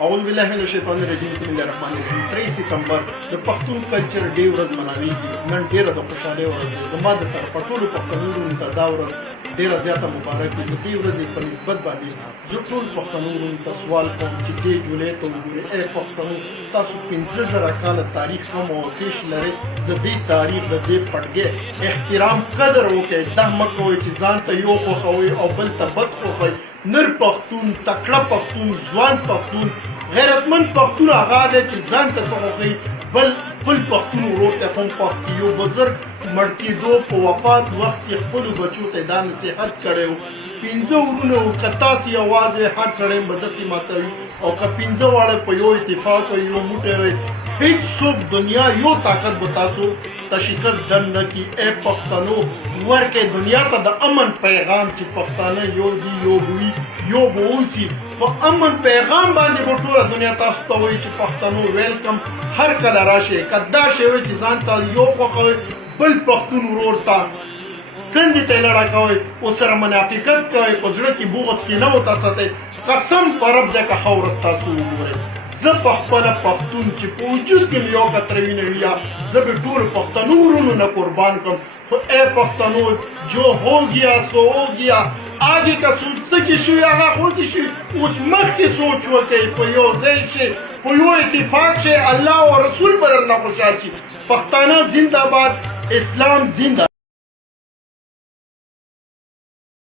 اعوذ بالله من الشیطان الرجیم بسم الله الرحمن الرحیم 3 سپتمبر د پښتون کلچر ډے ورځ مناویږي نن ډیره د خوشحالۍ ورځ ده زما د طرفه ټولو پښتنو ته دا ورځ ډیره زیاته مبارک وي د دې ورځې په نسبت باندې زه ټول پښتنو ته سوال کوم چې دې جولای ته وګورئ ای پښتنو تاسو 15,000 کاله تاریخ هم او کیش لرئ د دې تاریخ د دې پټګې احترام قدر وکړئ دا مه کوئ چې ځان ته یو خوښوئ او بل ته بد خوښوئ نر پښتون تکړه پښتون ځوان پښتون غیرتمند پښتون هغه دی چې ځان ته څه خوښوي بل خپل پښتون ورور ته هم خوښ یو بزرګ مړ کېدو په وفات وخت کې خپلو بچو ته دا نصیحت کړی و 15 ورونه وو که تاسې یوازې هر سړی به داسې ماتوي او که 15 واړه په یو اتفاق وي یو موټی وي هېڅوک دنیا یو طاقت به تاسو ته شکست ډن نه کړي ای پښتنو ورکړئ دنیا ته د امن پیغام چې پښتانه یو دي یو به وي یو به اوسي په امن پیغام باندې به ټوله دنیا تاسو ته وایي چې پښتنو ویلکم هر کله راشئ که دا شی وي چې ځان ته یو خوښوئ بل پښتون ورور ته کندې ته یې لړه کوئ ورسره منافقت کوئ په زړه کې بغض کینه ورته ساتئ قسم په رب دی که ښه ورځ تاسو وګورئ زه په خپله پښتون چې په وجود کې مې یو قطره وینه وي زه به ټولو پښتنو ورونو نه قربان کړم خو ای پښتنو جو ہو گیا سو ہو گیا آگے کا سوچ څه چې شوي هغه خوشې شوي اوس مخکې سوچ وکړئ په یو ځای شئ په یو اتفاق شئ الله او رسول به درنه خوشحال شي پښتانه زنده باد اسلام زنده